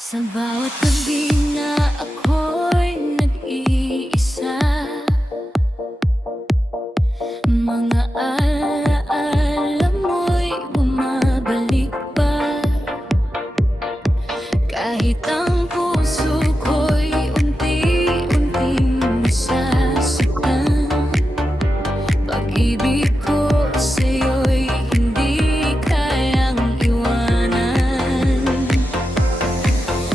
Sa bawat gabi na ako'y nag-iisa, mga alaala mo'y bumabalik pa. Kahit ang puso ko'y unti-unting nasasaktan, pag-ibig ko sa'yo'y hindi kayang iwanan.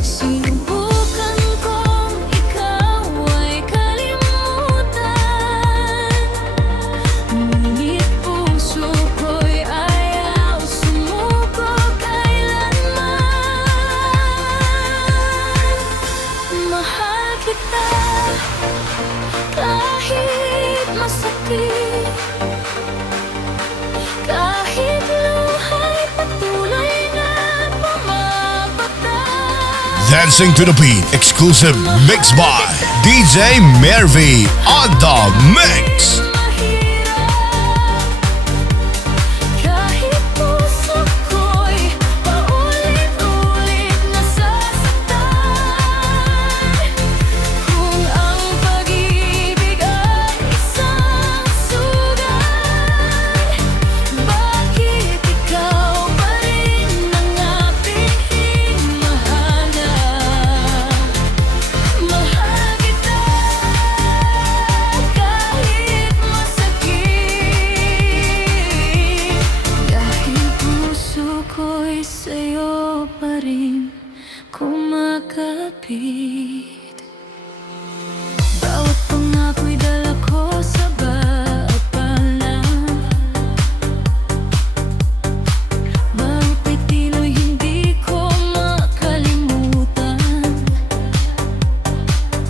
Sinubukan kong ikaw ay kalimutan, ngunit puso ko'y ayaw sumuko kailanman. Mahal kita kahit masakit, kahit luha'y patuloy na bumabatak. Dancing to the beat, exclusive mix by DJ Mervy on the mix. Kahit puso ko'y paulit-ulit nasasaktan, kung ang pag-ibig ay isang sugat, bakit ikaw pa rin ang aking mahanap? Mahal kita kahit masakit, dahil puso ko'y sa'yo pa rin kumakapit. Bawat pangako'y dala ko sa baapala, bawat bitilo'y hindi ko makalimutan.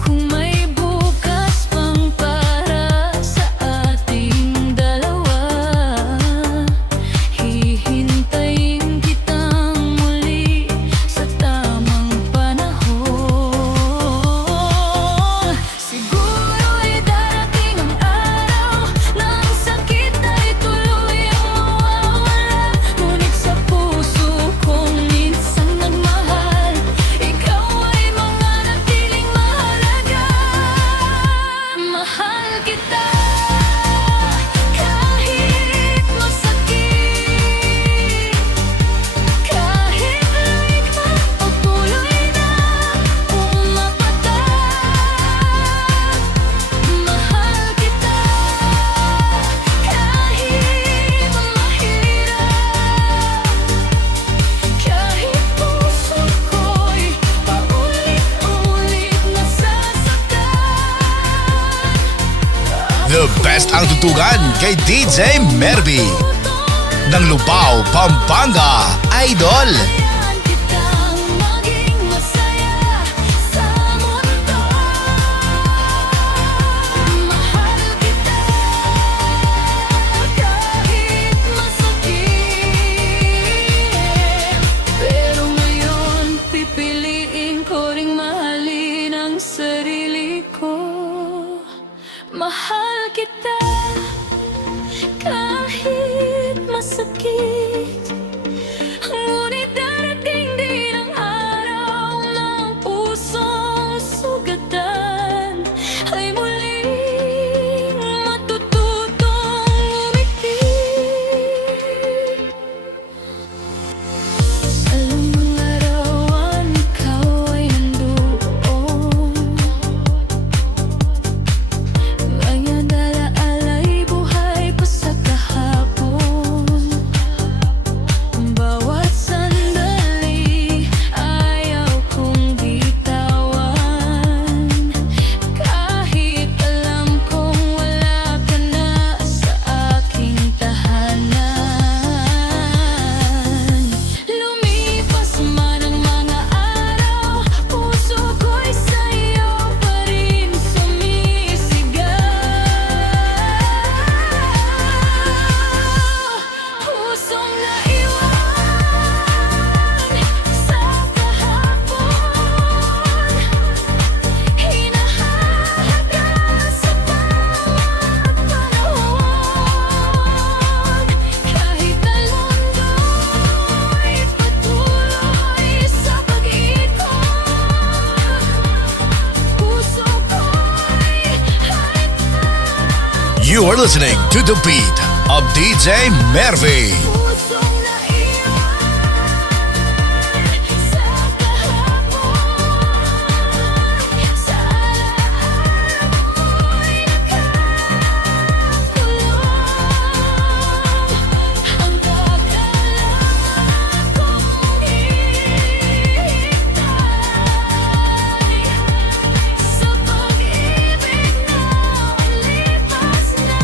Kung may bukas pang para sa ating dalawa, hihintayin kitang muli sa tamang panahon. Siguro'y darating ang araw na ang sakit ay tuluyang mawawala, ngunit sa puso kong minsang nagmahal, ikaw ay mananatiling mahalaga. Mahal kita kahit masakit, kahit luikha o tuloy na pumapatak. Mahal kita kahit mahirap, kahit puso ko'y paulit-ulit nasasaktan. The best ang tutugan kay DJ Mervy ng Lubao, Pampanga, Idol. Hayaan kitang maging masaya sa mundo. Mahal kita kahit masakit, pero ngayon pipiliin ko ring mahalin ang sarili ko. Mahal kita kahit masakit, ngunit darating din ang araw ng pusong sugatan ay muling matututong umiti. Sa lumang arawan, ikaw ay nandoon, kanyang dala-ala You're listening to the beat of DJ Mervy. Pusong naiwan sa kahapon. Sa alaala mo'y nakakulong. Ang kagalakan kong hinihintay sa pag-ibig na ulipas na.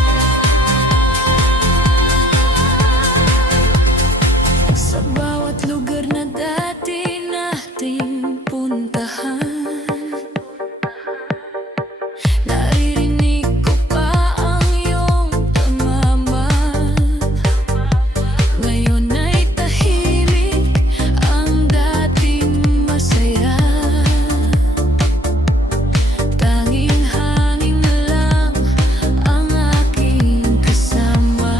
Sa bawat lugar na dati nating puntahan, naririnig ko pa ang iyong pamamag. Ngayon ay tahimik ang dating masaya. Tanging hangin na lang ang aking kasama.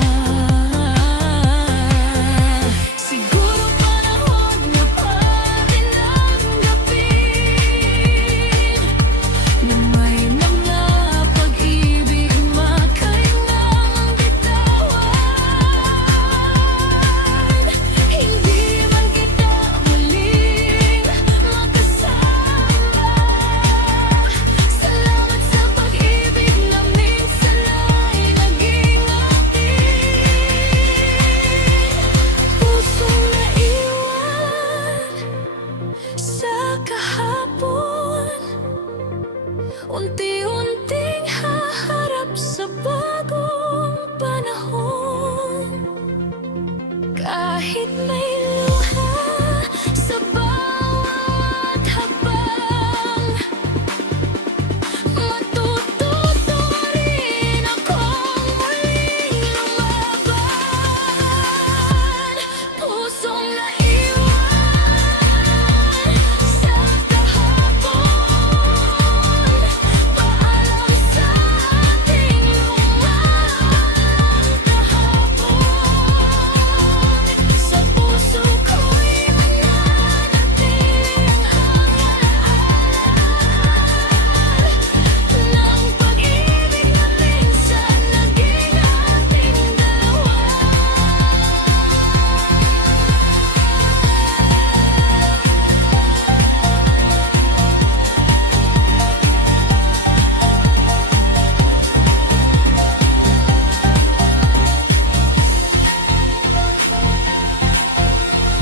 Siguro panahon na pati tanggapin na may mga pag-ibig makailangang bitawan. Hindi man kita muling makasama. Salamat sa pag-ibig na minsan ay naging akin. Pusong naiwan sa kahapon, unti-unting haharap sa bagong panahon. Kahit may luha sa bawat hakbang, matututo rin akong muling lumaban. Pusong naiwan sa kahapon, paalam sa ating lumang kahapon. Sa puso ko'y mananatili ang alaala ng pag-ibig na minsan naging ating dalawa.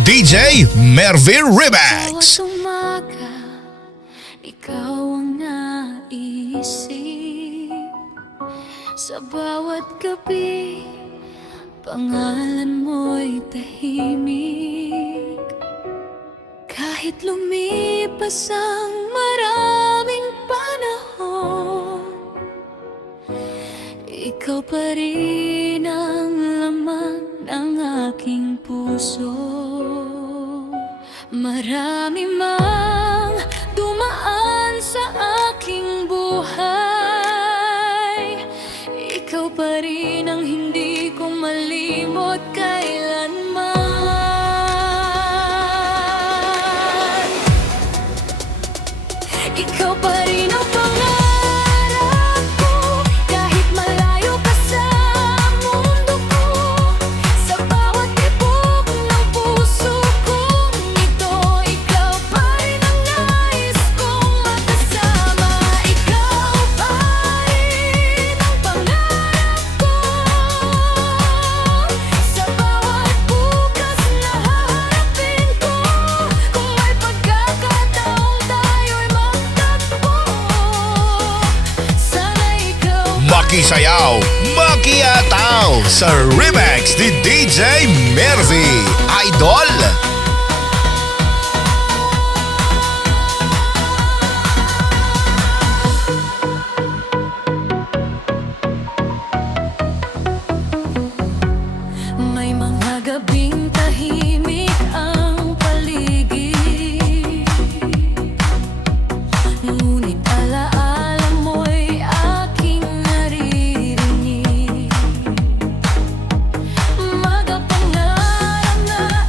DJ Mervy Remix. Bawat umaga, ikaw ang naisip. Sa bawat gabi, pangalan mo'y tahimik. Kahit lumipas ang maraming panahon, ikaw pa rin ang laman ng aking puso. Marami mang dumaan sa aking buhay, ikaw pa rin ang hindi ko malimot kailanman. Ikaw pa rin ang pangarap ko, kahit malayo ka sa mundo ko. Sa bawat tibok ng puso kong ito, ikaw pa rin ang nais kong makasama. Ikaw pa rin ang pangarap ko. Sa bawat bukas na haharapin ko, kung may pagkakataon tayo'y magtagpo, sana ikaw Makisayaw, makiataw sa remix ni DJ Mervy. Idol. May mga gabing tahimik ang paligid, ngunit alaala mo'y aking naririnig. Mga pangarap na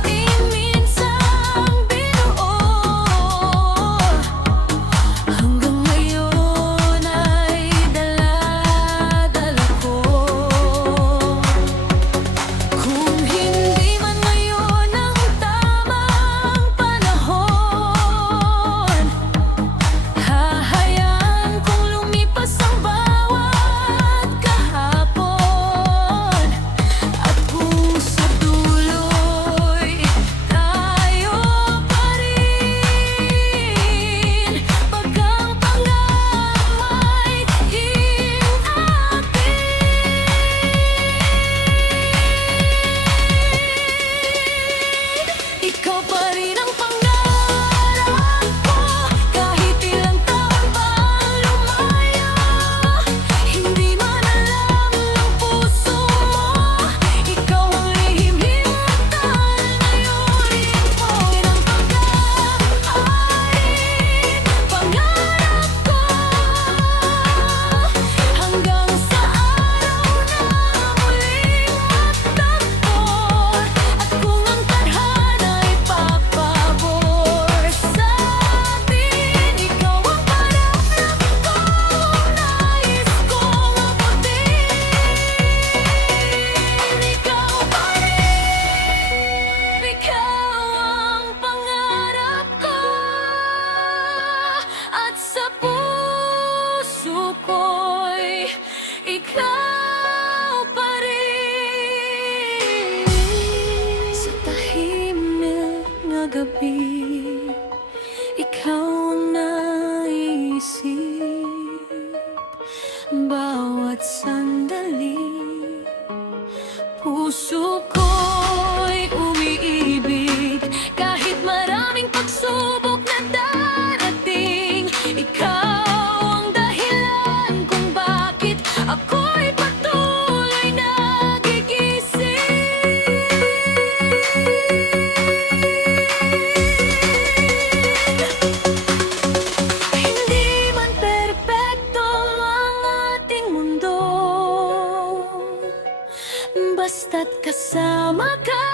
kasama ka.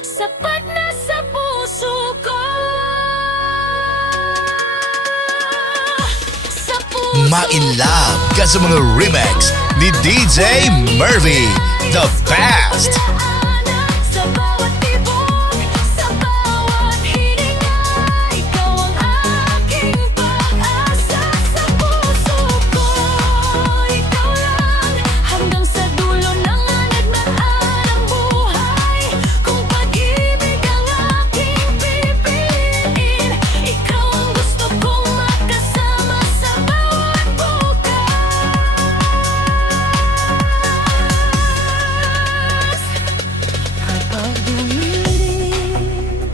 Sapat na sa puso ko. Sa puso Ma-inlove ka sa mga remix ni DJ Mervy, the best! Sa bawat tibok, sa bawat hininga, ikaw ang aking pag-asa. Sa puso ko, ikaw lang, hanggang sa dulo ng nagmaan ang buhay. Kung pag-ibig ang aking pipiliin, ikaw ang gusto kong makasama sa bawat bukas. Kapag dumilim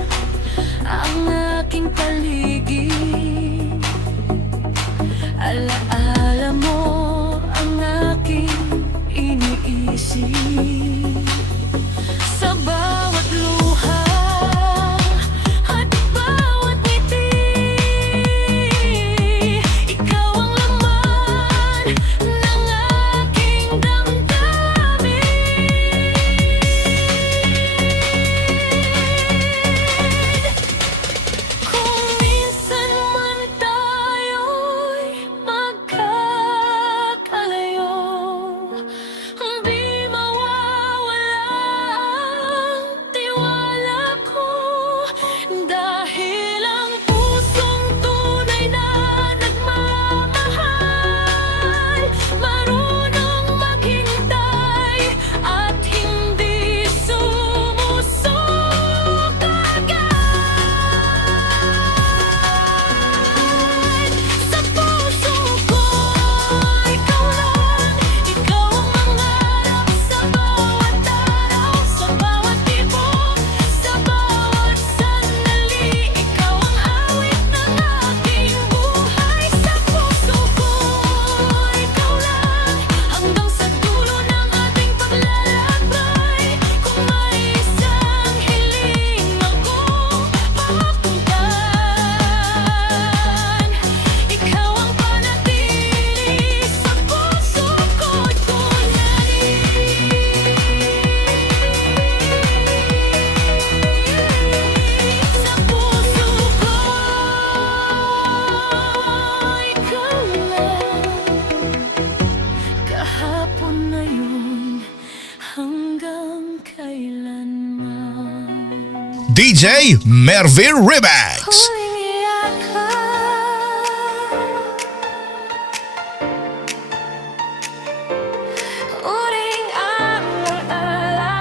ang aking paligid, alaala mo ang aking iniisip. Sa bawat luha at bawat ngiti, ikaw ang laman ng aking damdamin. Kung minsan man tayo'y magkakalayo, di mawawala ang tiwala ko. Dahil ang pusong tunay na nagmamahal, marunong maghintay at hindi sumusuko agad. Sa puso ko, ikaw lang, ikaw ang mangarap sa bawat araw, sa bawat tibok, sa bawat sandali. Ikaw ang awit ng aking buhay. Sa puso ko, ikaw lang, hanggang sa dulo ng ating paglalakbay. Kung may isang hiling akong pahapuntan, ikaw ang panatili sa puso ko'y tunay. Sa puso ko, ikaw lang, kahapon na yun, hanggang kailanman. DJ Mervy Remix! Huling iyakan, uring alaala.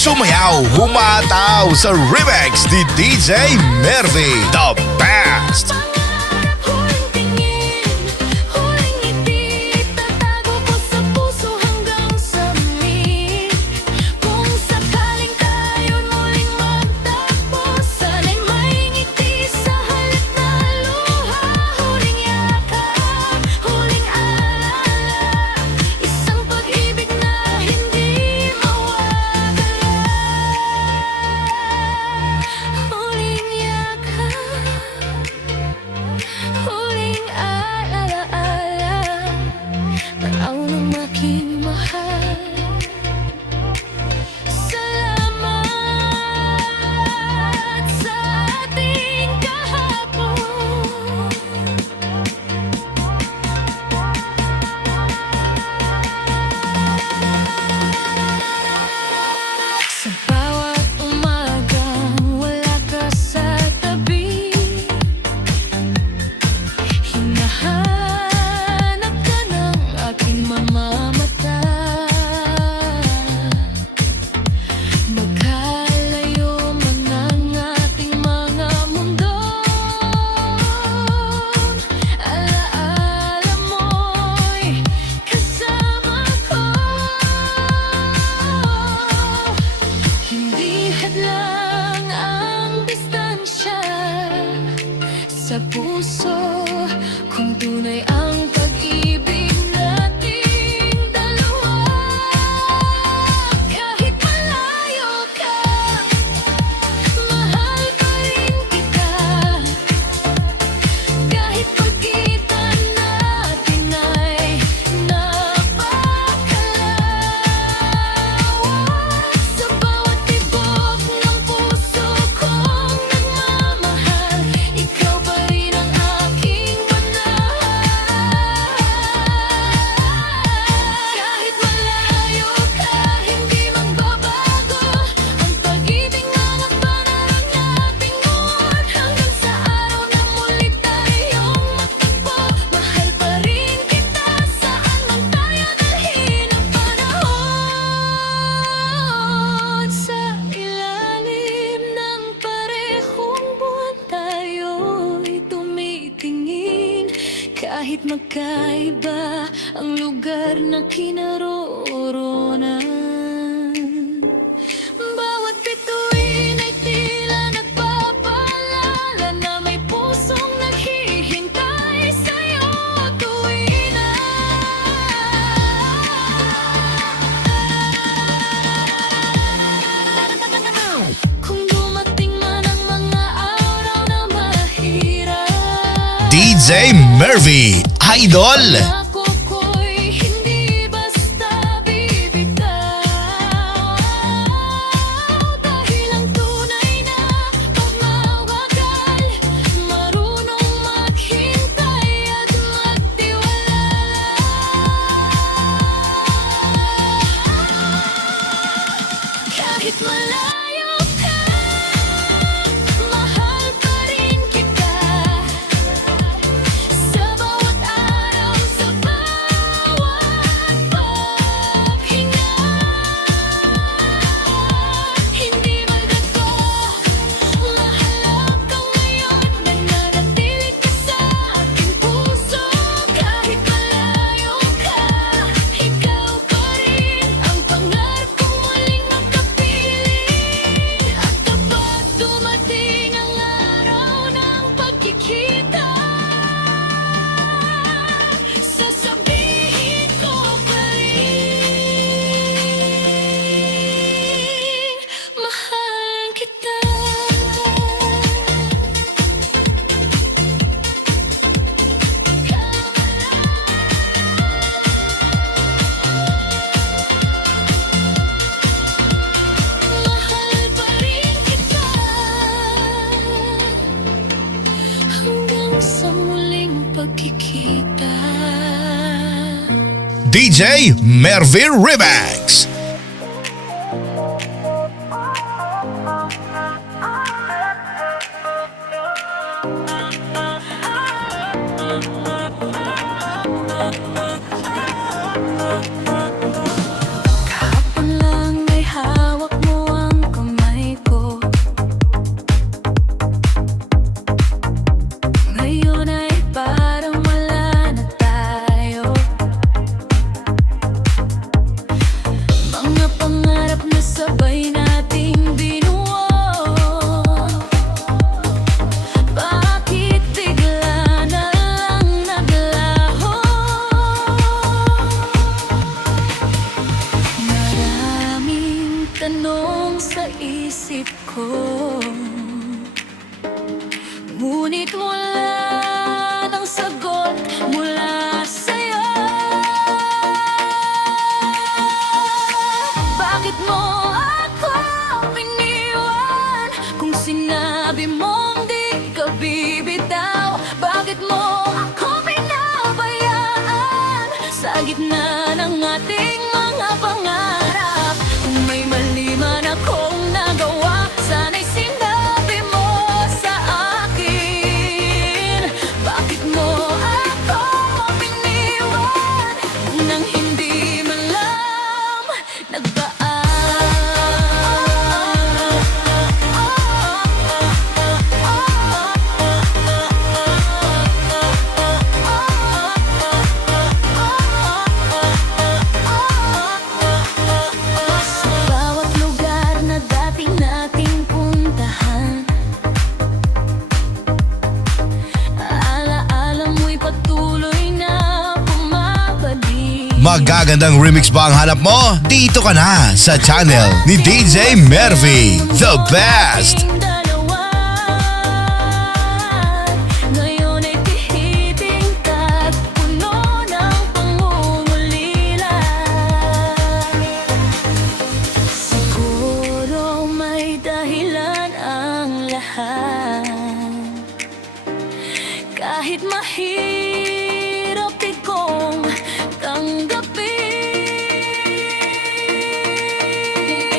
Sumayaw, humataw sa remix ni DJ Mervy. The best! Pangarap, huling tingin, huling ngiti, tatago ko sa puso hanggang sa mid. Kung sakaling tayo'y muling magtagpo, sana'y may ngiti sa halip na luha. Huling yakap, huling alala, isang pag-ibig na hindi mawawala. Huling yakap, huling alaala ng ang aking mahal. Salamat sa ating kahapon. Sa bawat umagang wala ka sa tabi, hinahanap ka ng aking mamamata. Magkalayo man ang ating mga mundo, alaala mo'y kasama ko. Hindi hadlang ang distansya sa puso, kung tunay ang pag-ibig nating dalawa. Kahit malayo ka, mahal pa rin kita. Kahit pagitan natin ay napakalawa. Sa bawat tibok ng puso kong nagmamahal, ikaw pa rin ang aking manahan. Kahit malayo ka, hindi magbabago ang pag-ibig na nagpanarang nating noon, hanggang sa araw na muli tayong magtagpo. Mahal pa rin kita saan man tayo dalhin ang panahon. Sa ilalim ng parehong buwan tayo'y tumitingin, kahit magkaiba ang lugar na kinaroroonan. Bawat bituin ay tila nagpapaalala na may pusong naghihintay sa'yo tuwing na kung dumating man ang mga araw na mahirap. DJ Mervy, Idol! Ako ko'y hindi basta bibitaw, dahil ang tunay na pagmawagal, marunong maghintay at magtiwala. Kahit malayo ka, mahal pa rin kita. Sa bawat araw, sa bawat paghinga, hindi magdato. Mahal ka ngayon, nananatili ka sa aking puso. Kahit malayo ka, ikaw pa rin ang pangarap kong muling makapiling. At kapag dumating ang araw ng pagkikita, sasabihin ko pa rin, mahal kita. Mahal pa rin kita hanggang sa muling pagkikita. DJ Mervy Remix. Kahapon lang ay hawak mo tanong sa isip ko, ngunit wala nang sagot mula sa'yo. Bakit mo ako iniwan kung sinabi mong di ka bibitaw? Bakit mo ako pinabayaan sa gitna ng ating mga pangarap? Kung may mali man akong nagawa, sana'y sinabi mo sa akin. Bakit mo ako iniwan nang hindi man lang Sa bawat lugar na dati nating puntahan, alaala mo'y patuloy na bumabalik. Magagandang remix ba ang hanap mo? Dito ka na sa channel ni DJ Mervy, the best! Ating dalawa ngayon ay tihiting ka't puno ng pangungulila. Siguro may dahilan ang lahat, kahit mahirap ikong tanggapin.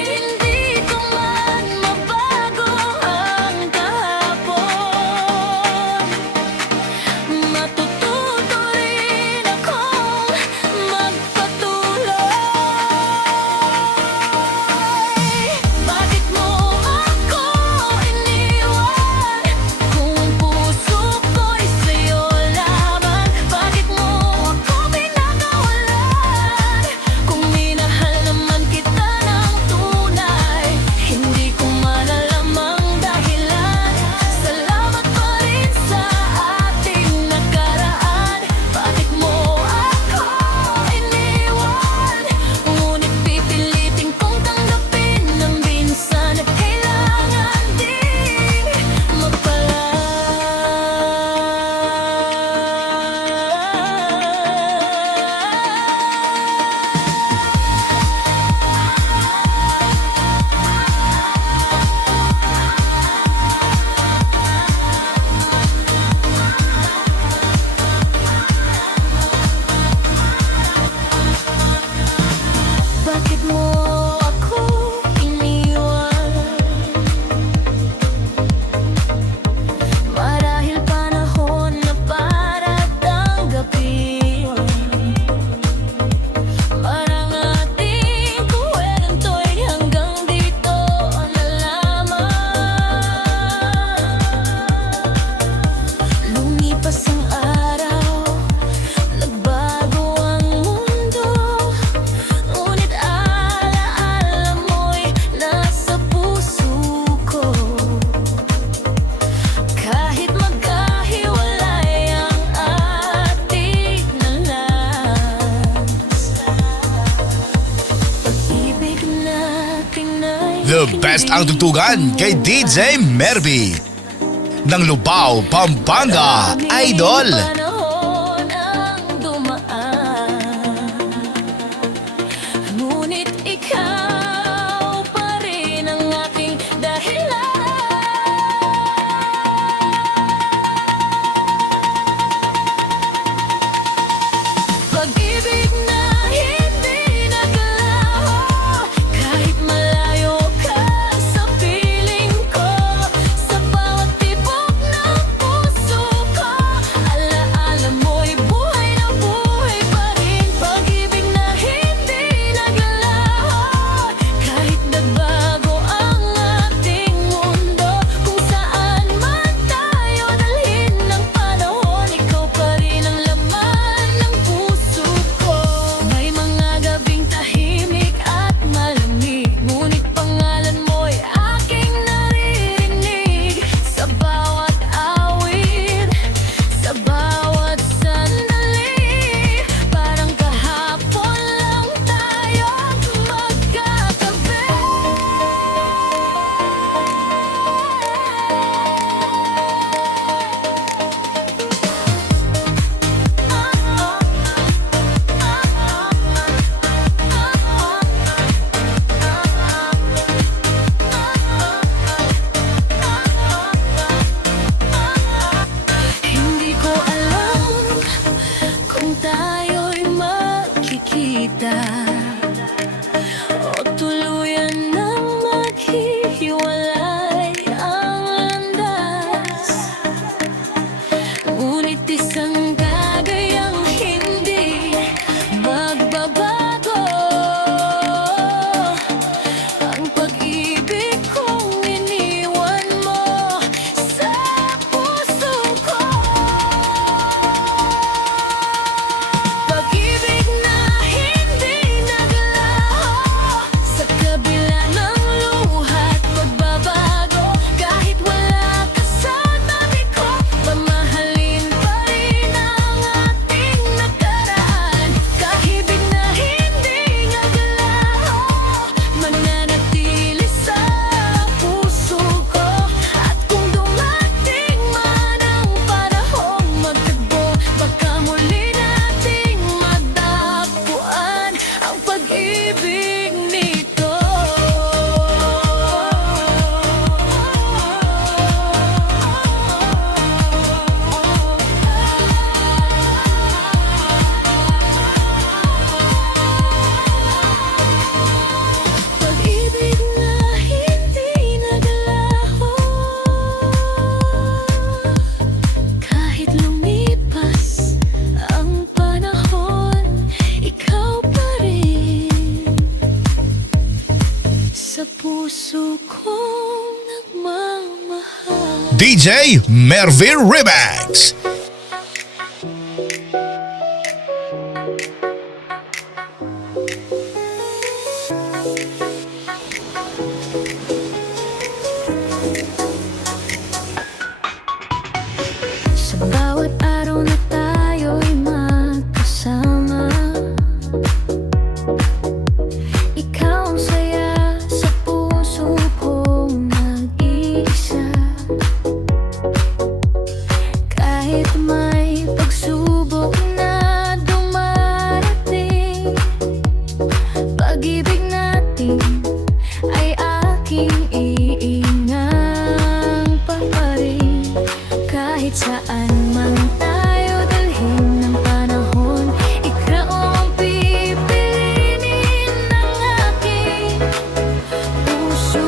Hindi ko man mabago ang kahapon, matututo rin akong magpatuloy. Bakit mo ako iniwan kung puso ko'y sa'yo lamang? Bakit mo ako pinakawalan kung minahal naman kita ng tunay? Hindi ko man alam ang dahilan, salamat pa rin sa ating nakaraan. Bakit mo ako iniwan, ngunit pipilitin kong tanggapin ng minsan kailangan ding Bakit mo ako iniwan? Marahil panahon na para tanggapin parang ating kwento'y hanggang dito na lamang. Lumipas ang araw, nagbago ang mundo, ngunit alaala mo'y nasa puso ko. Kahit magkahiwalay ang ating landas, pag-ibig natin ay The best ang tugtugan kay DJ Mervy ng Lubao, Pampanga, Idol! Panahon ang dumaan, ngunit ikaw pa rin ang aking dahilan. Pag-ibig na hindi naglaho, kahit malayo ka sa piling ko, sa bawat tibok ng puso ko, alaala sa puso kong nagmamahal. DJ Mervy Remix. Sa bawat araw na tayo'y magkasama, ikaw ang saya sa puso kong nag-iisa. Kahit may pagsubok na dumarating, pag-ibig natin ay aking iingang paparin. Kahit saan man tayo dalhin ng panahon, ikaw ang pipiliin ng aking puso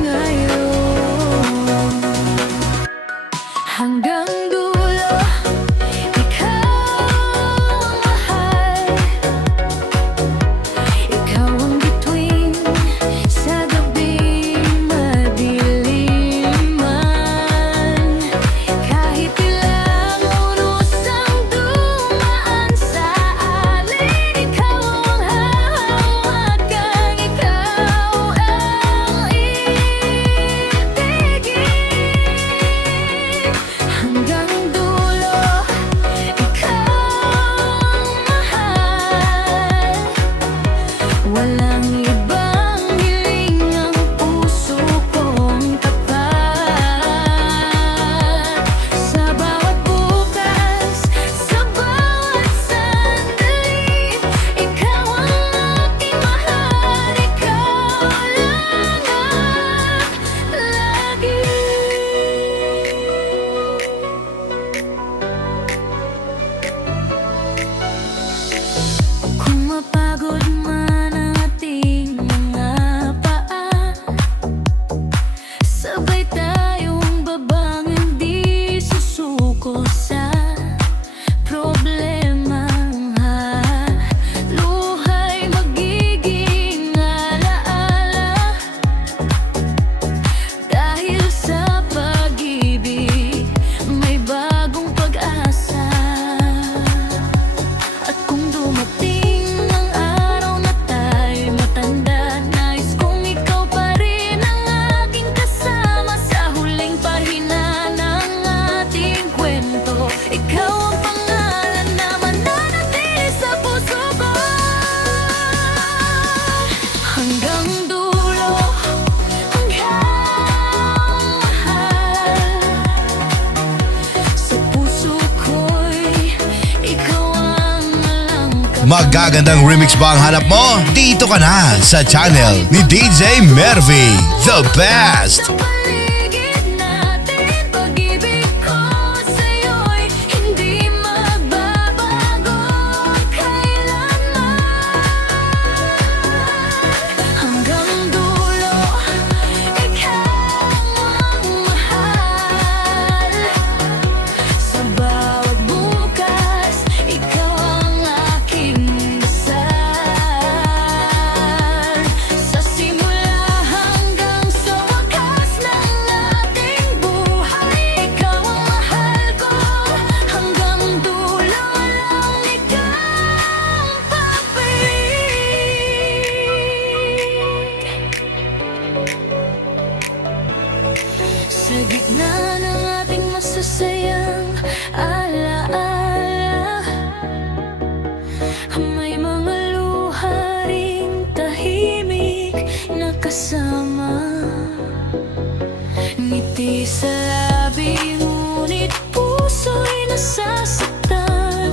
ngayon. Hanggang dulo, ikaw ang mahal. Ikaw ang bituin sa gabing madilim man. Kahit ilang oras ang dumaan sa alin, ikaw ang hahawakan, ikaw ang ibigin. Hanggang dulo, ikaw ang mahal. Walang ibang hiling ang puso kong tapat. Sa bawat bukas, sa bawat sandali, ikaw ang aking mahal. Ikaw lang ang lagi. Kung mapagod man ang ating mga paa, sabay tayong babangon, di susuko sa problema. Luha'y magiging alaala, dahil sa pag-ibig may bagong pag-asa. At kung dumating ang araw na tayo'y matanda, nais kong ikaw pa rin ang aking kasama sa huling pahina ng ating kwento. Ikaw ang pangalan na mananatili sa puso ko. Hanggang dulo, hanggang mahal. Sa puso ko'y ikaw ang malangkap. Magagandang remix ba ang hanap mo? Dito ka na sa channel ni DJ Mervy, the best. Sa paligid natin, pag-ibig ko sa'yo'y hindi magbabago kailanman. Hanggang dulo, ikaw ang mahal. Sa bawat bukas, ikaw ang aking dasal. Sa simula hanggang sa wakas ng ating buhay, ikaw ang mahal ko. Hanggang dulo lang ikaw ang papalik. Sa gitna ng ating masasayang alaala, may mga luha ring tahimik na kasama. Ngiti sa labi, ngunit puso'y nasasaktan.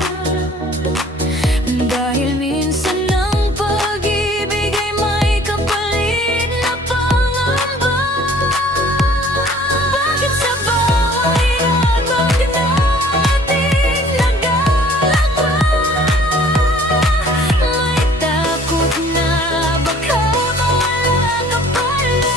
Dahil minsan ang pag-ibig ay may kapalit na pangamba. Bakit sa bawat hinabang nating naglalakbay, may takot na baka mawala ka pala.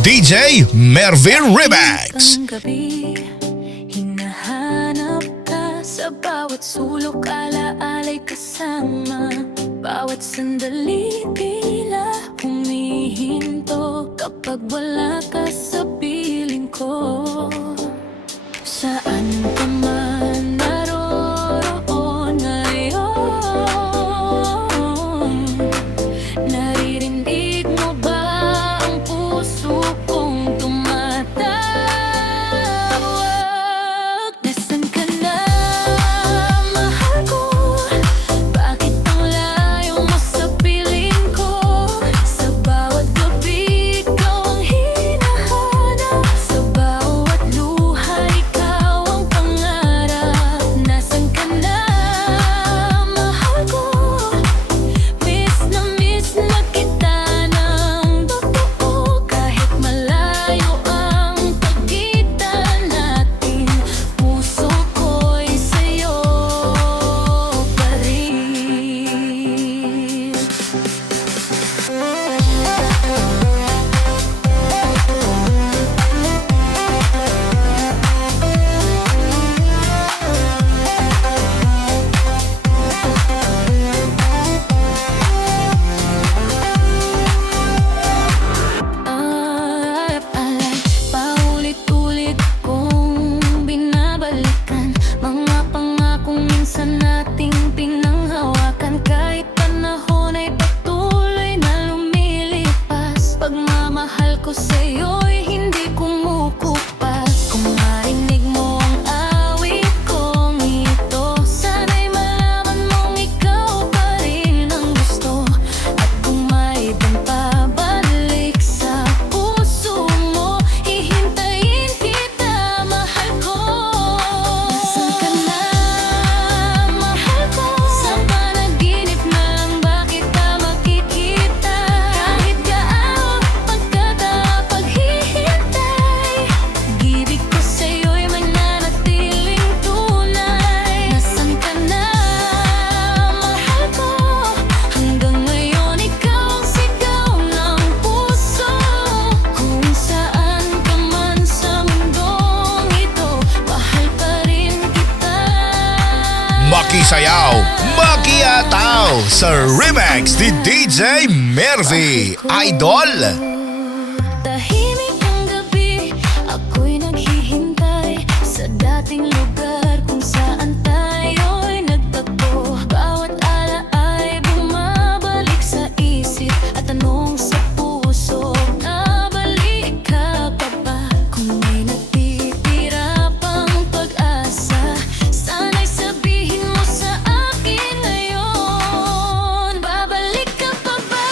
DJ Mervin Remix. Ang gabi, hinahanap ka sa bawat sulok, alaalay kasama. Bawat sandali tila humihinto kapag wala ka sa piling ko. Saan ka man naroroon ngayon, naririnig mo ba ang puso kong tumatawag? Nasaan ka na, mahal ko? Bakit ang layo mo sa piling ko? Sa bawat gabi ikaw ang hinahanap, sa bawat luha ikaw ang pangarap. Nasaan ka na, mahal ko? Miss na kita ng totoo, kahit malayo ang pagitan natin. Puso ko'y sa'yo pa rin. Alay, paulit-ulit kong binabalikan mga pangakong minsan nating pinanghawakan. Kahit panahon ay patuloy na lumilipas, pagmamahal ko sa'yo'y hindi kumukupas. Kung marinig mo ang awit kong ito, sana'y malaman mong ikaw pa rin ang gusto. At kung may pabalik sa puso mo, hihintayin kita, mahal ko. Nasaan ka na, mahal ko? Sa panaginip na lang ba kita makikita? Kahit gaano pagkakapaghihintay, pag-ibig ko sa'yo'y mananatiling tunay. Nasaan ka na, mahal ko? Hanggang ngayon ikaw ang sigaw ng puso. Kung saan ka man sa mundong ito, mahal pa rin kita. Makisayaw, makiyataw sa remix ni DJ Mervy Idol. Tahimik ang gabi, ako'y naghihintay sa dating lugar kung saan tayo'y nagtagpo. Bawat alaala ay bumabalik sa isip at tanong sa puso, nabalik ka pa ba? Kung may natitira pang pag-asa, sana'y sabihin mo sa akin ngayon. Babalik ka pa ba?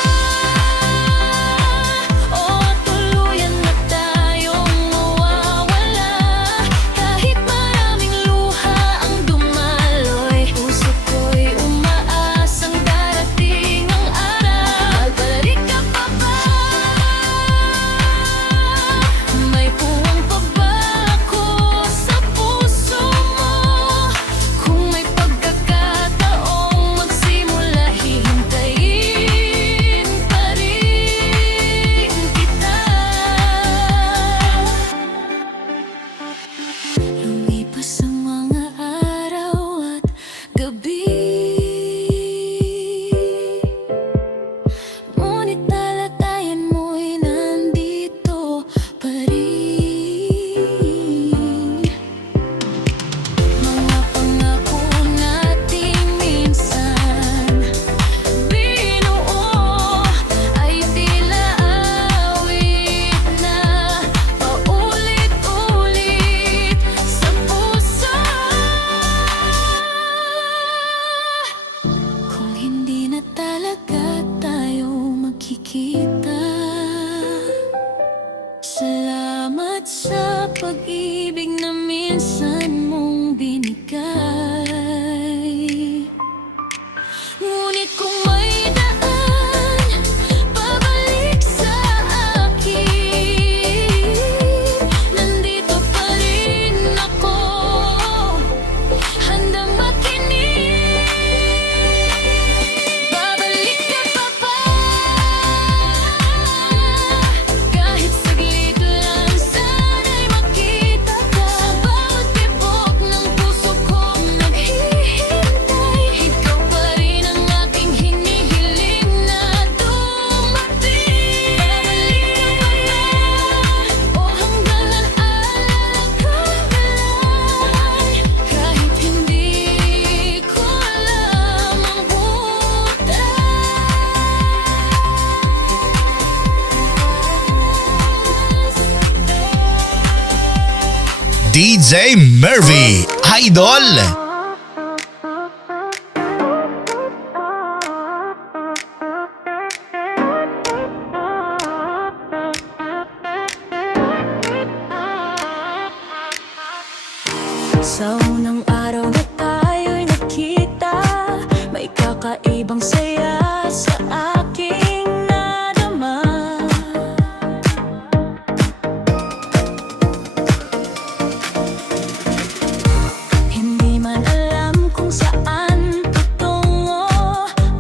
DJ Mervy, Idol. Sa unang araw na tayo'y nakita, may kakaibang saya sa aking nadama. Hindi man alam kung saan tutungo,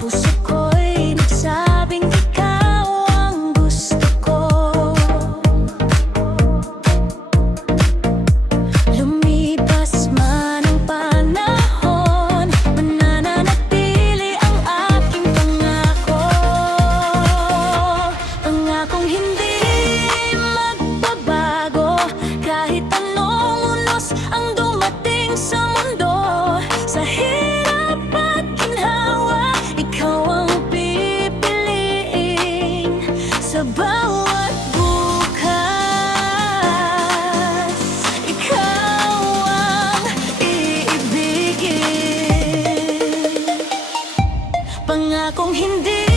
puso ko'y nagsabing ikaw ang gusto ko. Lumipas man ang panahon, mananatili ang aking pangako. Pangakong hindi magbabago, kahit anong unos ang dumating sa mundo. Sa hirap at ginhawa, ikaw ang pipiliin. Sa bawat bukas, ikaw ang iibigin. Pangakong hindi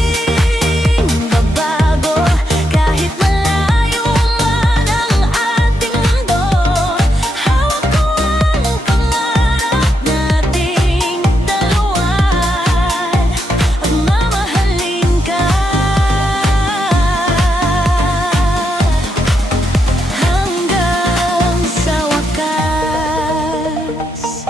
babago, kahit malayo man ang ating mundo. Hawak ko ang pangarap nating dalawa, at mamahalin ka hanggang sa wakas.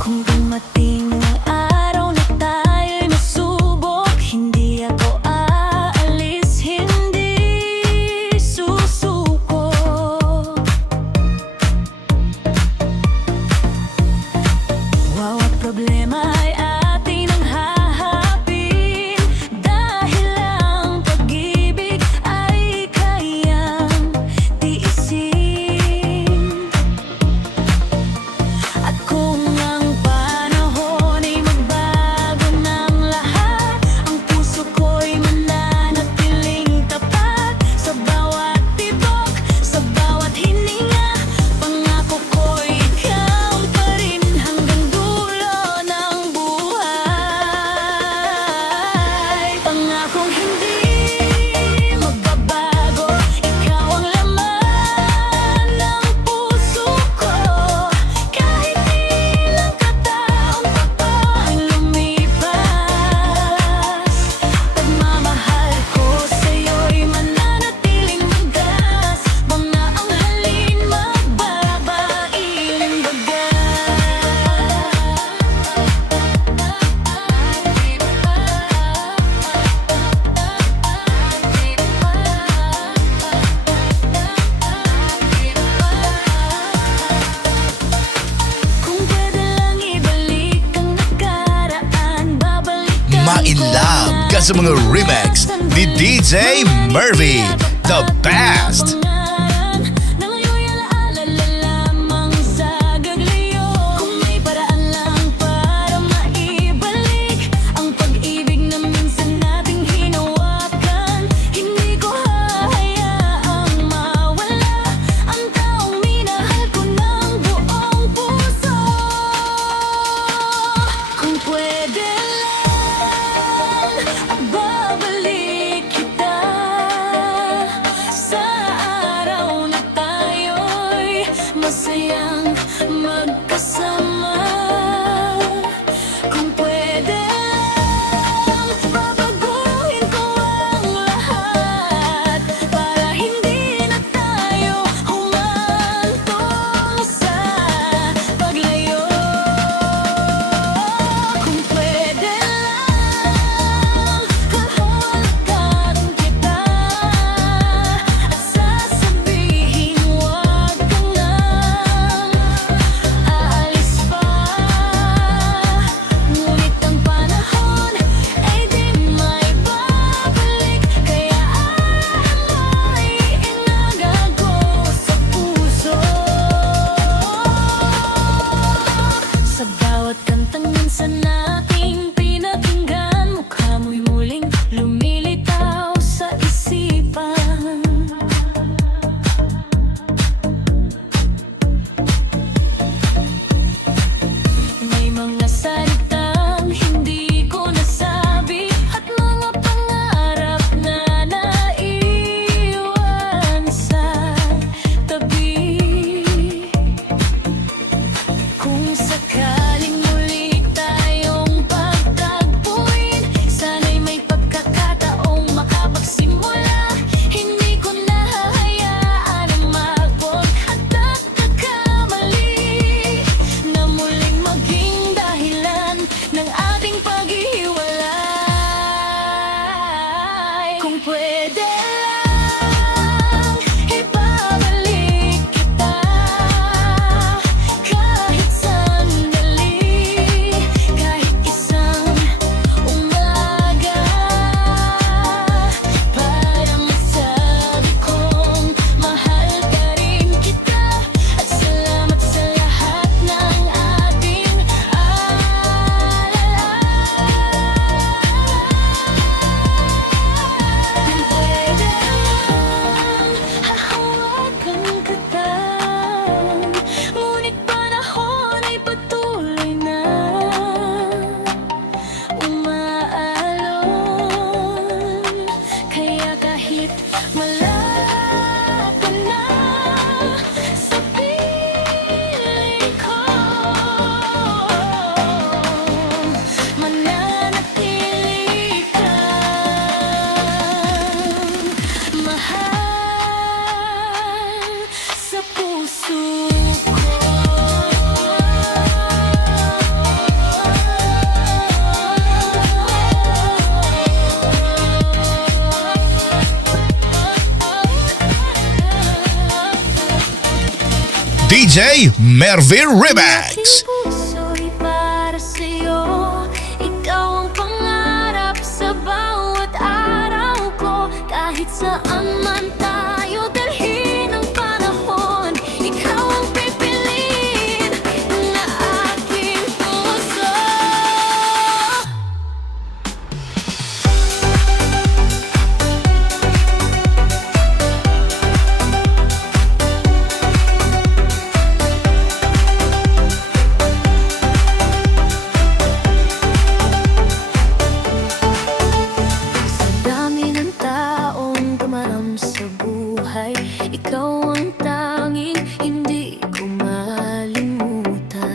Kung dumating ang araw na tayo'y masubok, hindi ako aalis, hindi susuko. Bawat problema ay atin ang haharapin, dahil ang pag-ibig ay kayang tiisin. At kung ang panahon ay magbago ng lahat, ang puso ko'y mananatiling tapat. Sa bawat tibok, sa bawat hininga, pangako ko'y ikaw pa rin hanggang dulo ng buhay. Pangakong hindi magbabago, ikaw ang laman ng puso ko. Kahit ilang kataon pa to ang lumipas, pagmamahal ko sa'yo'y mananatiling magas. Mga ang halin magbabailing baga. Kung pwede lang ibalik ang nakaraan, babalik Ma-in-love ka sa mga remix ni DJ Mervy, the best. Nang ayo'y alala lamang sa gagliyo, kung may paraan lang para maibalik ang pag-ibig na minsan nating hinawakan. Hindi ko hahayaang mawala ang taong minahal ko ng buong puso. Kung pwede lang, babalik kita sa pwede lang ibabalik kita kahit sandali, kahit isang umaga, para masabi kong mahal ka rin kita. At salamat sa lahat ng ating alala. Kung pwede lang hahawakan kita, ngunit panahon ay patuloy na umaalon. Kaya kahit malayo ka na sa piling ko, mananatili kang mahal sa puso ko. DJ Mervy Remix. Aking puso'y para sa'yo, ikaw ang pangarap sa bawat araw ko. Kahit saan man tayo dalhin ng panahon, ikaw ang pipiliin na aking puso. Sa dami ng taong dumarang sa buhay, ikaw ang tanging hindi ko malimutan.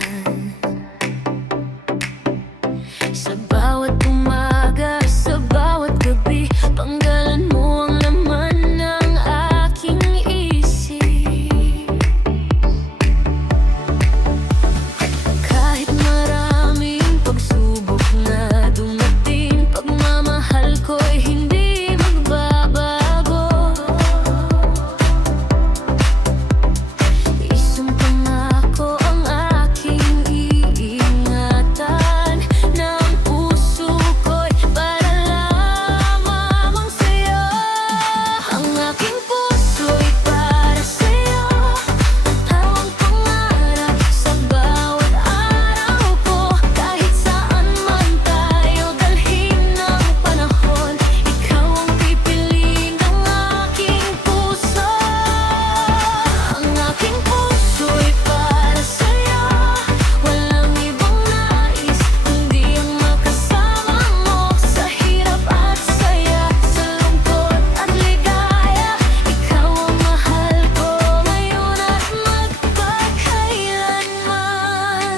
Sa bawat umaga, sa bawat gabi, panggalan mo ang laman ng aking isip. Kahit maraming pagsubok na dumating, pagmamahal ko'y hindi magbabago. Isang pangako ang aking iingatan, na ang puso ko'y para lamang sa'yo. Ang aking puso'y para sa'yo, tawang pangarap sa bawat araw ko. Kahit saan man tayo dalhin ng panahon, ikaw ang pipiliin ng aking puso. Ang aking puso'y para sa'yo, walang ibang nais kundi ang makasama mo sa hirap at saya, sa lungkot at ligaya. Ikaw ang mahal ko ngayon at magpakailanman.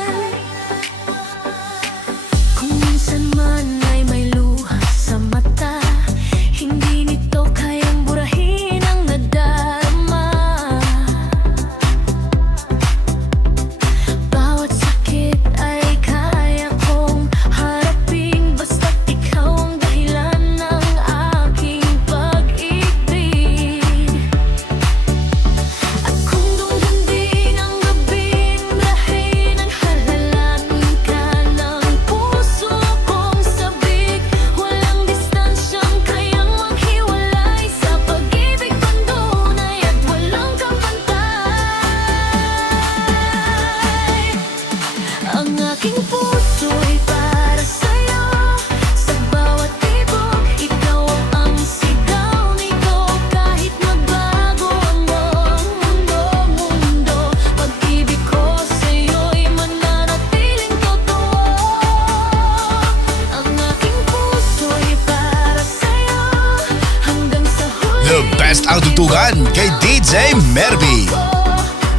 Kung minsan man ay may luha sa mata, hindi nito kayang burahin ang nadarama. Bawat sakit ay kaya kong harapin, basta't ikaw ang dahilan ng aking pag-ibig. At kung dumundin ang gabing rahin, ang halalangin ka ng puso kong sabik. Walang distansyang kayang maghiwalay sa pag-ibig, pandunay at walang kapantay. Ang aking puso'y para sa'yo, sa bawat tibok, ikaw ang sigaw nito. Kahit magbago ang mundo, pag-ibig ko sa'yo'y mananatiling totoo. Ang aking puso'y para sa'yo, hanggang sa huli. The best ang tutugan kay DJ Mervy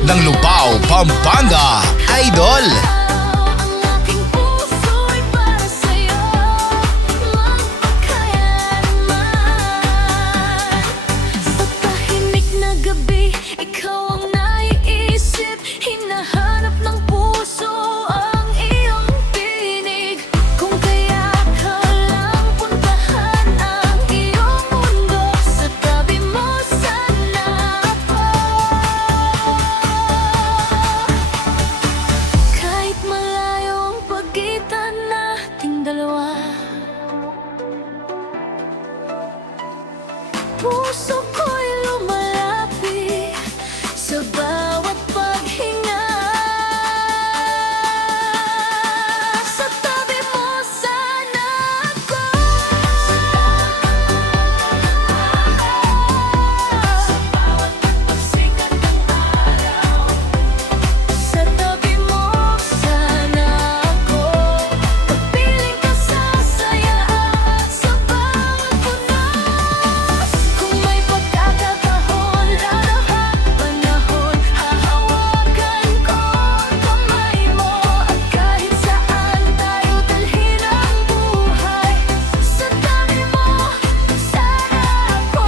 ng Lupao, Pampanga. Idol. Ang aking puso'y para sa'yo, magpakailanman. Sa tahimik na gabi, ikaw ang naiisip, hinahanap ng puso ang iyong tinig. Kung kaya ka lang puntahan ang iyong mundo, puso ko'y lumalapit sa bawat paghinga. Sa tabi mo sana ako. Sa bawat pagsikat ng araw. Sa tabi mo sana ako. Kapiling ka sa saya at sa bawat punas. Kung may pagkakataon, lalahat panahon, hahawakan ko ang kamay mo. At kahit saan tayo dalhin ang buhay, sa tabi mo sana ako.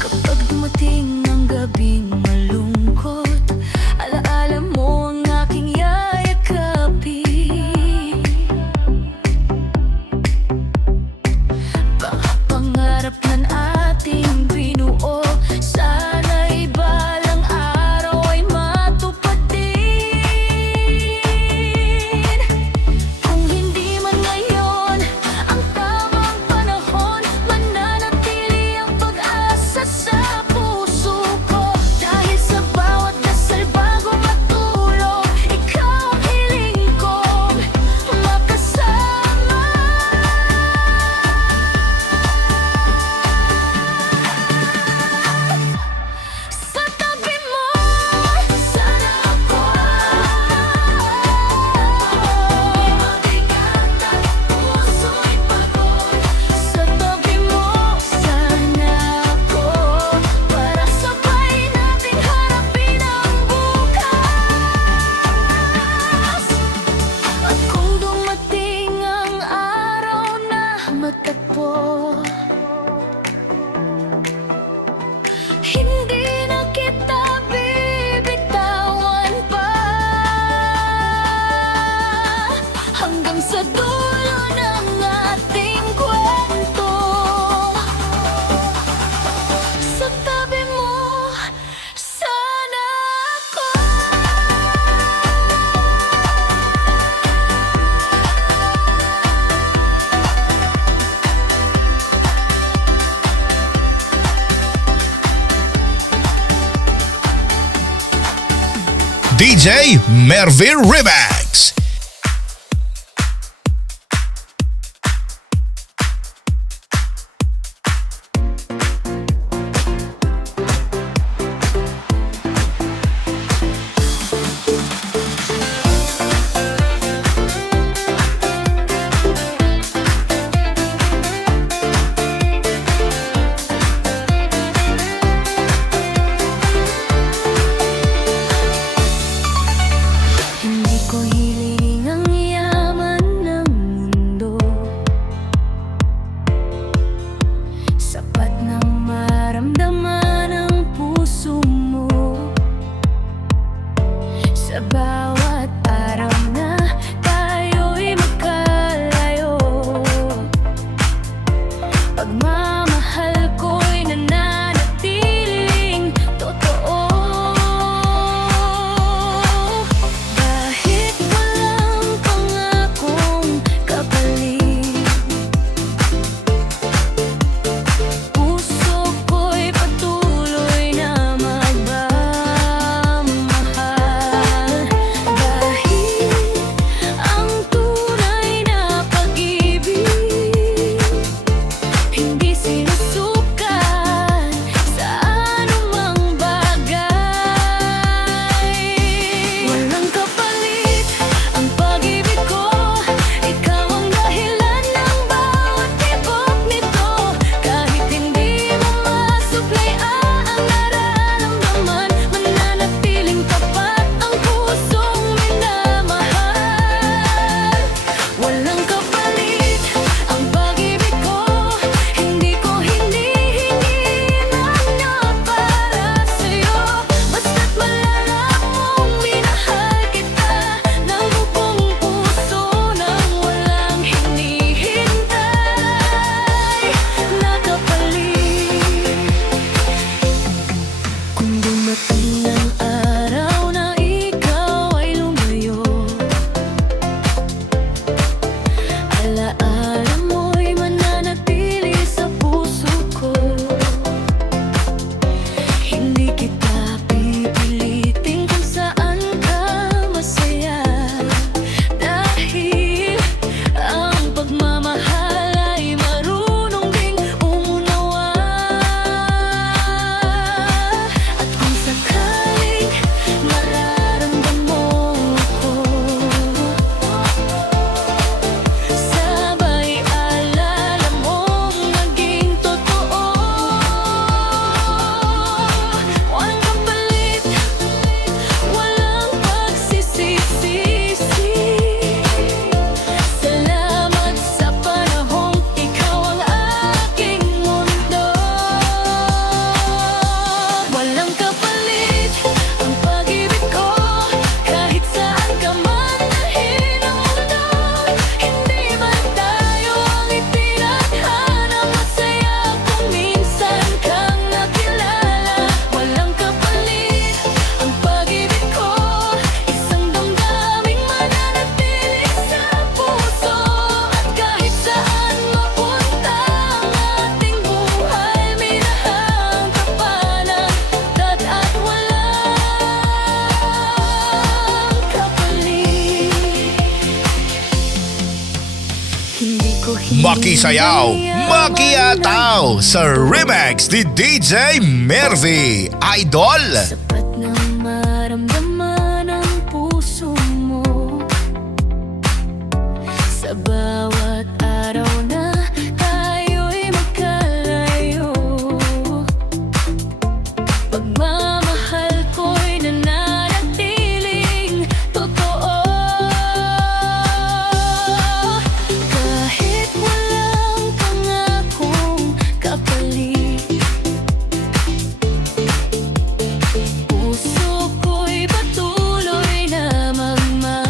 Kapag dumating ang gabing malungkot, alaala mo ang aking yayakapin. Baka pangarap ng ating binuo, sana'y balang araw ay matupad din. Kung hindi man ngayon ang tamang panahon, mananatili ang pag-asa sa puso ko. Dahil sa bawat dasal bago matulog, ikaw ang hiling kong makasama. Sa tabi mo sana ako. Mabigat at puso'y pagod. Sa tabi mo sana ako. Para sabay nating harapin ang bukas. At kung dumating ang araw na magtagpo, hindi na kita bibitawan pa. Hanggang sa dulo ng ating kwento. Sa tabi mo sana ako. DJ Mervy Remix. Hindi ko hiling ang yaman ng mundo. Sapat nang maramdaman ang puso mo. Sa bawat araw na tayo'y magkalayo, pagmamahal ko'y nananatiling totoo. Kahit walang pangakong kapalit, puso ko'y patuloy na magmamahal. Dahil ang tunay na pag-ibig hindi sinusukat sa anumang bagay. Walang kapalit ang pag-ibig ko. Ikaw ang dahilan ng bawat tibok nito. Kahit hindi mo masuklay ang nararamdaman, mananatiling tapat ang pusong minamahal. Walang kapalit ang pag-ibig ko. Hindi ko hinihingi na para sa'yo. Basta't malalang mong minahal kita ng buong puso nang walang hinihintay na kapalit. Kung dumating ang araw na ikaw ay lumayo, alaala Makisayaw, makiyataw sa remix ni DJ Mervy, Idol. Sapat nang maramdaman ang puso mo sa bawat araw na tayo'y magkalayo. Pagmamahal ko'y nananatiling totoo. Kahit walang pangakong kapalit, puso ko'y patuloy na magmamahal.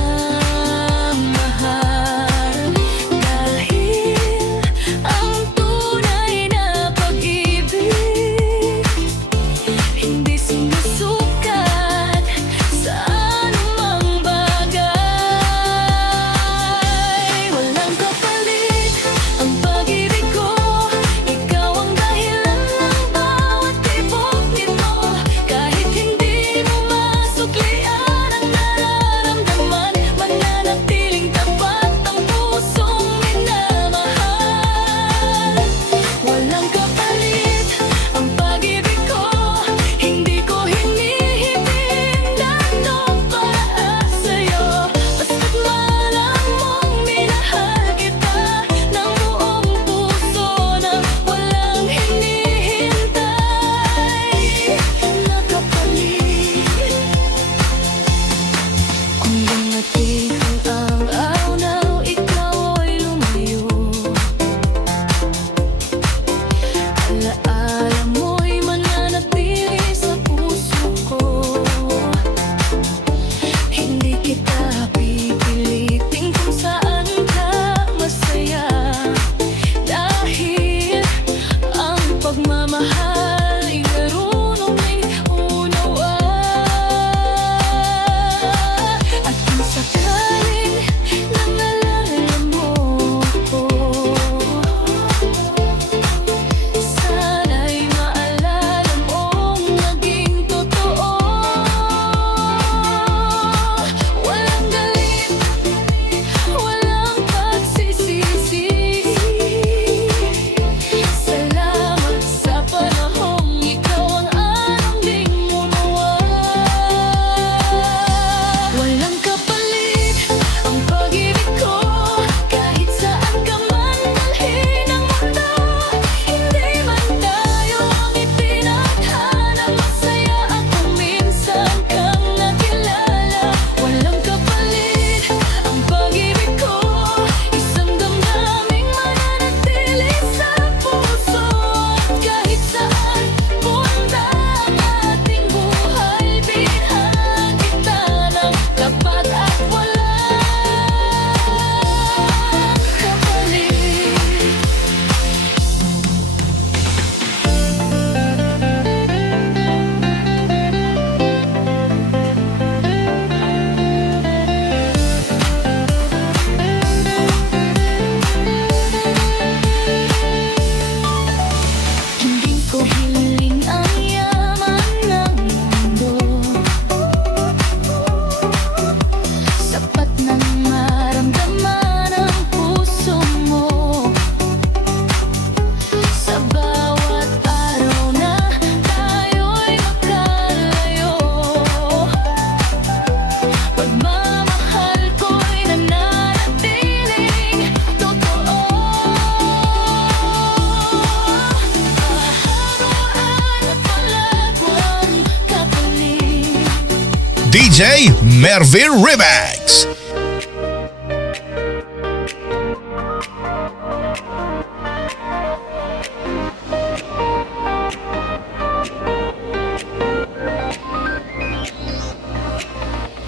Dahil ang tunay na pag-ibig hindi sinusukat sa anumang bagay. Walang kapalit ang pag-ibig ko, ikaw ang dahilan ng bawat tibok nito. Kahit hindi mo masuklian ang nararamdaman, mananatiling tapat ang pusong minamahal. Walang kapalit ang pag-ibig ko, hindi ko hinihingin lalo para sa'yo. Basta't malam mong minahal kita ng buong puso na walang hinihintay na kapalit. Kung dumating ang araw na ikaw ay lumayo, alaala mo'y mananatili sa puso ko. Hindi kita pipilitin kung saan ka masaya, dahil ang pagmamahal ay marunong may unawa. At kung sakaling naalala mo ko, sana'y maalala mong naging totoo. Walang galit, walang pagsisisi. Salamat sa panahong ikaw ang aming umuwa. Walang kapalit ang pag-ibig ko, kahit saan ka man dalhin ang mundo. Hindi man tayo ang ipinadhana, masaya ako minsan kang nakilala. Walang kapalit ang pag-ibig ko, isang damdaming mananatili sa puso. Kahit saan punta ang ating buhay, binigyan kita ng tapat at walang kapalit. Hindi ko hiling ang yaman ng mundo, sapat nang maramdaman ang puso mo sa bawat araw na tayo'y magkalayo. Pagmamahal ko'y nananatiling totoo. Araw-araw at walang kapalit. DJ Mervy Remix.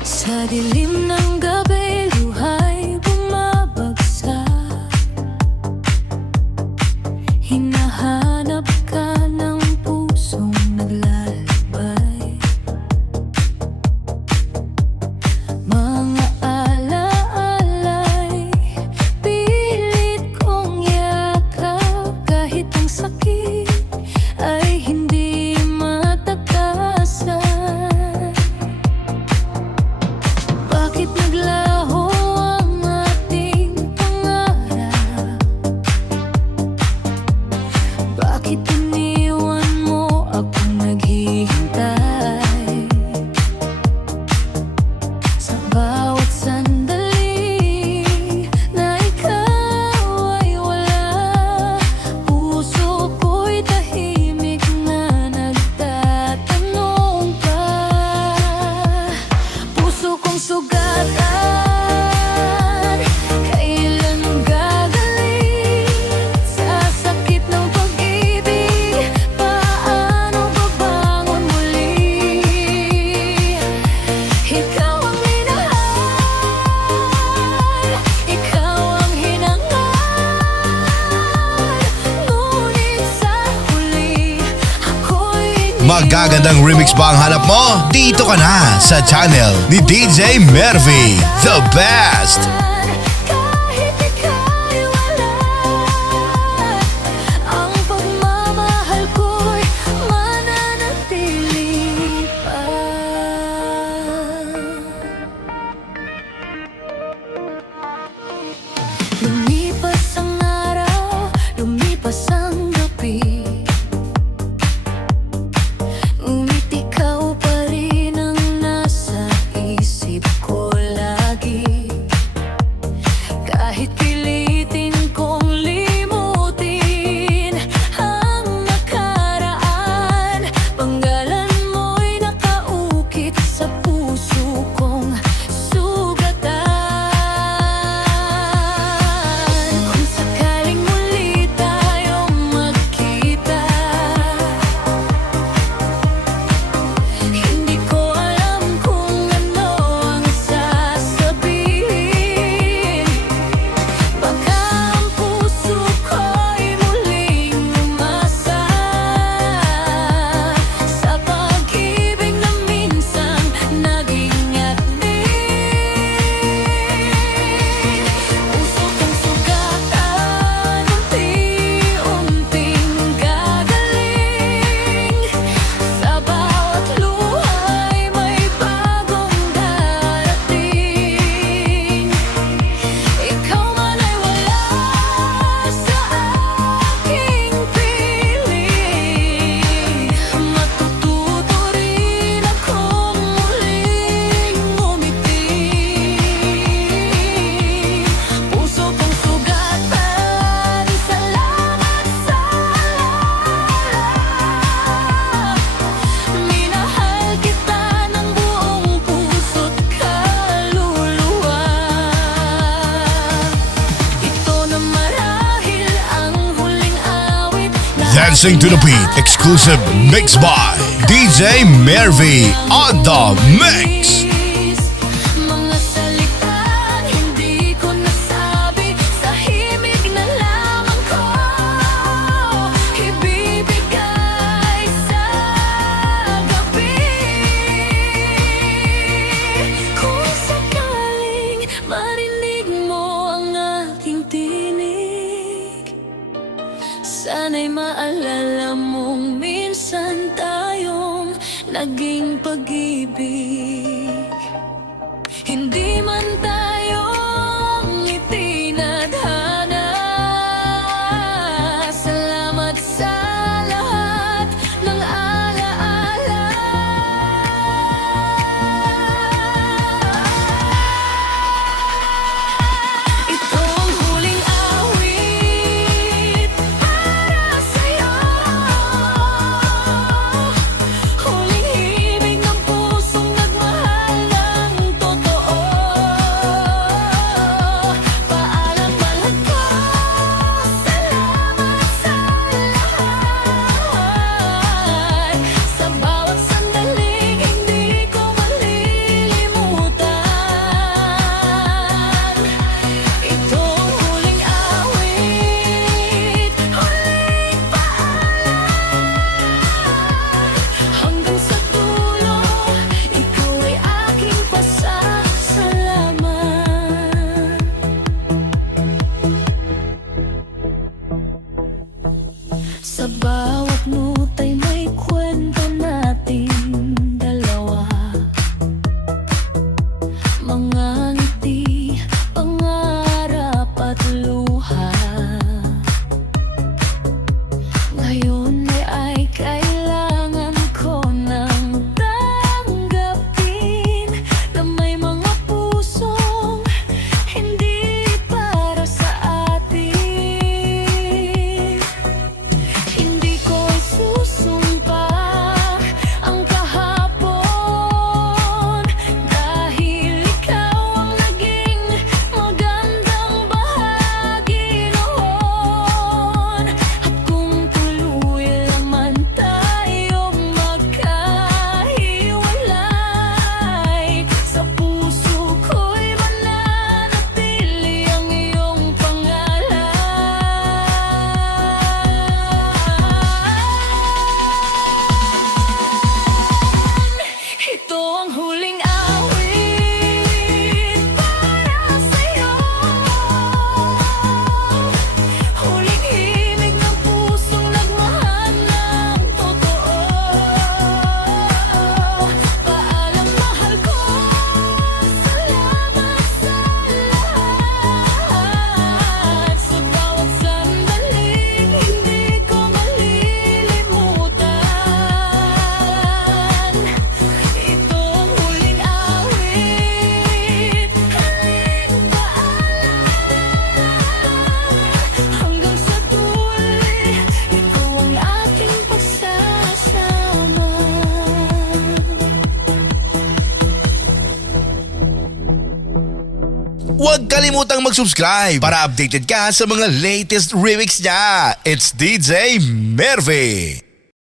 Sa dilim ng gabi, luha'y bumabagsak. Hinahanap ka ng pusong naglalakbay. Mga alaala'y pilit kong yakap, kahit ang sakit ay hindi matakasan. Magagandang remix ba ang hanap mo? Dito ka na sa channel ni DJ Mervy, the best! Kahit ika'y wala, ang pagmamahal ko'y mananatili pa. Lumipas ang araw, lumipas ang gabi, ngunit ikaw pa rin ang nasa isip ko lagi. Kahit pilitin kong limutin ang nakaraan, panggalan mo'y nakaukit sa puso kong sugatan. Kung sakaling muli tayong magkita, hindi ko alam kung ano ang sasabihin. Baka ang puso ko'y muling umasa sa pag-ibig na minsan naging atin. Puso kong sugatan, unti-unting gagaling. Sa bawat luha'y may bagong darating. Ikaw man ay wala sa aking piling, matututo rin akong muling ngumiti. Puso kong sugatan, salamat sa lahat. Minahal kita ng buong puso't kaluluwa. Ito na marahil ang huling awit na Dancing to the beat, exclusive mix by DJ Mervy on the mix. mga salitang hindi ko nasabi, sa himig na lamang ko ibibigay sa gabi. Kung sakaling marinig mo ang aking tinig, sana'y maalala mong minsan tayong naging pag-ibig. Hindi man tayong itinadhana, salamat sa lahat ng alaala. Ito ang huling awit para sa'yo, huling himig ng pusong nagmahal ng totoo. Paalam mahal ko, salamat sa lahat. Sa bawat sandaling hindi ko malilimutan. Ito ang huling awit, huling paalam. Hanggang sa dulo, ikaw ay aking pasasalamat. Sa bawat nota'y may kwento nating dalawa, mga ngiti, pangarap at luha. Ngayon ay kailangan ko nang tanggapin na may mga pusong hindi para sa atin. Hindi Huwag kalimutang mag-subscribe para updated ka sa mga latest remix niya. It's DJ Mervy.